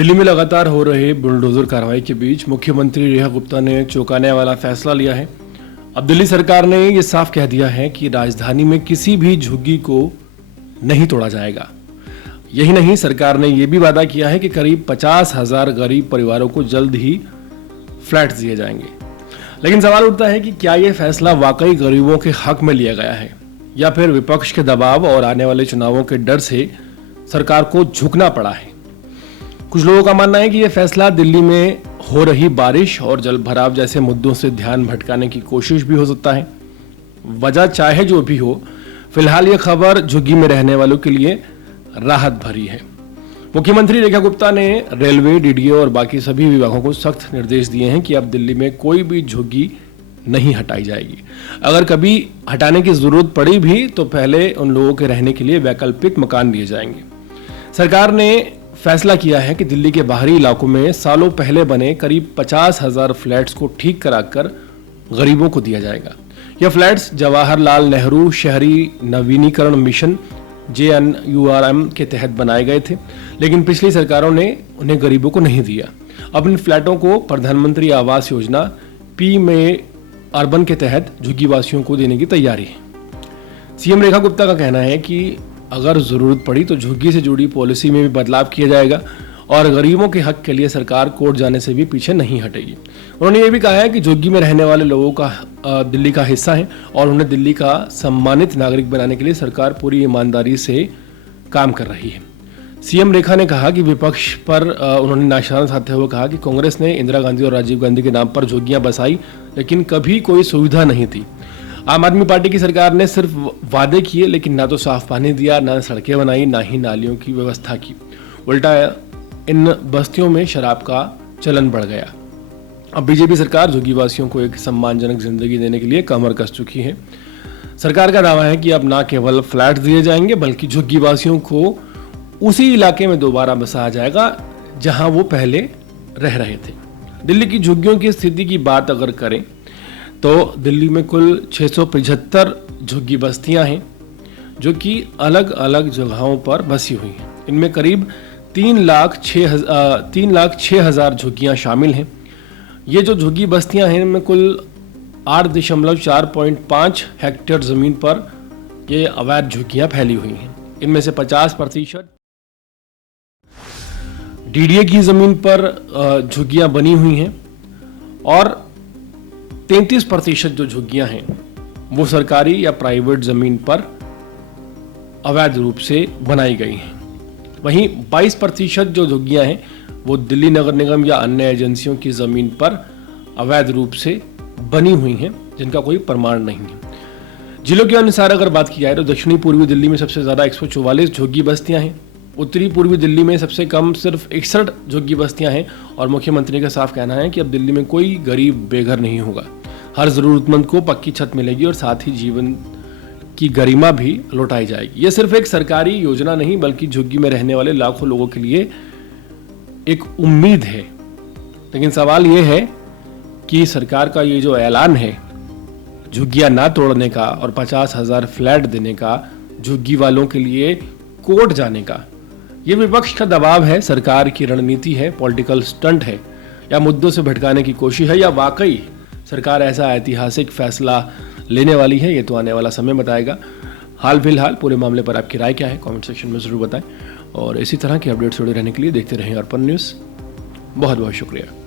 दिल्ली में लगातार हो रहे बुलडोजर कार्रवाई के बीच मुख्यमंत्री रेखा गुप्ता ने चौंकाने वाला फैसला लिया है। अब दिल्ली सरकार ने ये साफ कह दिया है कि राजधानी में किसी भी झुग्गी को नहीं तोड़ा जाएगा। यही नहीं, सरकार ने यह भी वादा किया है कि करीब 50,000 गरीब परिवारों को जल्द ही फ्लैट दिए जाएंगे। लेकिन सवाल उठता है कि क्या यह फैसला वाकई गरीबों के हक में लिया गया है या फिर विपक्ष के दबाव और आने वाले चुनावों के डर से सरकार को झुकना पड़ा है। कुछ लोगों का मानना है कि यह फैसला दिल्ली में हो रही बारिश और जल भराव जैसे मुद्दों से ध्यान भटकाने की कोशिश भी हो सकता है। वजह चाहे जो भी हो, फिलहाल यह खबर झुग्गी में रहने वालों के लिए राहत भरी है। मुख्यमंत्री रेखा गुप्ता ने रेलवे, डीडीए और बाकी सभी विभागों को सख्त निर्देश दिए हैं कि अब दिल्ली में कोई भी झुग्गी नहीं हटाई जाएगी। अगर कभी हटाने की जरूरत पड़ी भी तो पहले उन लोगों के रहने के लिए वैकल्पिक मकान दिए जाएंगे। सरकार ने फैसला किया है कि दिल्ली के बाहरी इलाकों में सालों पहले बने करीब 50,000 फ्लैट्स को ठीक कराकर गरीबों को दिया जाएगा। यह फ्लैट्स जवाहरलाल नेहरू शहरी नवीनीकरण मिशन JNURM के तहत बनाए गए थे, लेकिन पिछली सरकारों ने उन्हें गरीबों को नहीं दिया। अब इन फ्लैटों को प्रधानमंत्री आवास योजना PMAY के तहत झुग्गीवासियों को देने की तैयारी है। सीएम रेखा गुप्ता का कहना है कि अगर जरूरत पड़ी तो झुग्गी से जुड़ी पॉलिसी में भी बदलाव किया जाएगा और गरीबों के हक के लिए सरकार कोर्ट जाने से भी पीछे नहीं हटेगी। उन्होंने ये भी कहा है कि झुग्गी में रहने वाले लोगों का दिल्ली का हिस्सा है और उन्हें दिल्ली का सम्मानित नागरिक बनाने के लिए सरकार पूरी ईमानदारी से काम कर रही है। सीएम रेखा ने कहा कि विपक्ष पर उन्होंने निशाना साधते हुए कहा कि कांग्रेस ने इंदिरा गांधी और राजीव गांधी के नाम पर झुग्गियां बसाई, लेकिन कभी कोई सुविधा नहीं थी। आम आदमी पार्टी की सरकार ने सिर्फ वादे किए, लेकिन ना तो साफ पानी दिया, ना सड़कें बनाई, ना ही नालियों की व्यवस्था की। उल्टा इन बस्तियों में शराब का चलन बढ़ गया। अब बीजेपी सरकार झुग्गीवासियों को एक सम्मानजनक जिंदगी देने के लिए कमर कस चुकी है। सरकार का दावा है कि अब ना केवल फ्लैट दिए जाएंगे बल्कि झुग्गीवासियों को उसी इलाके में दोबारा बसाया जाएगा जहां वो पहले रह रहे थे। दिल्ली की झुग्गियों की स्थिति की बात अगर करें तो दिल्ली में कुल 675 झुग्गी बस्तियां हैं जो कि अलग अलग जगहों पर बसी हुई हैं। इनमें करीब 3,06,000 झुग्गियां शामिल हैं। ये जो झुग्गी बस्तियां हैं इनमें कुल 8.4.5 हेक्टेयर जमीन पर ये अवैध झुग्गियां फैली हुई हैं। इनमें से 50% डीडीए की जमीन पर झुग्गियां बनी हुई हैं और 33% जो झुग्गियां हैं वो सरकारी या प्राइवेट जमीन पर अवैध रूप से बनाई गई हैं। वहीं 22% जो झुग्गियां हैं वो दिल्ली नगर निगम या अन्य एजेंसियों की जमीन पर अवैध रूप से बनी हुई हैं जिनका कोई प्रमाण नहीं है। जिलों के अनुसार अगर बात की जाए तो दक्षिणी पूर्वी दिल्ली में सबसे ज्यादा 144 झुग्गी बस्तियां हैं। उत्तरी पूर्वी दिल्ली में सबसे कम सिर्फ 61 झुग्गी बस्तियां हैं और मुख्यमंत्री का साफ कहना है कि अब दिल्ली में कोई गरीब बेघर नहीं होगा। हर जरूरतमंद को पक्की छत मिलेगी और साथ ही जीवन की गरिमा भी लौटाई जाएगी। यह सिर्फ एक सरकारी योजना नहीं बल्कि झुग्गी में रहने वाले लाखों लोगों के लिए एक उम्मीद है। लेकिन सवाल यह है कि सरकार का ये जो ऐलान है झुग्गियां ना तोड़ने का और 50,000 फ्लैट देने का, झुग्गी वालों के लिए कोर्ट जाने का, ये विपक्ष का दबाव है, सरकार की रणनीति है, पॉलिटिकल स्टंट है या मुद्दों से भटकाने की कोशिश है या वाकई सरकार ऐसा ऐतिहासिक फैसला लेने वाली है, ये तो आने वाला समय बताएगा। हाल फिलहाल पूरे मामले पर आपकी राय क्या है कमेंट सेक्शन में जरूर बताएं और इसी तरह के अपडेट्स जुड़े रहने के लिए देखते रहें अर्पण न्यूज़। बहुत बहुत शुक्रिया।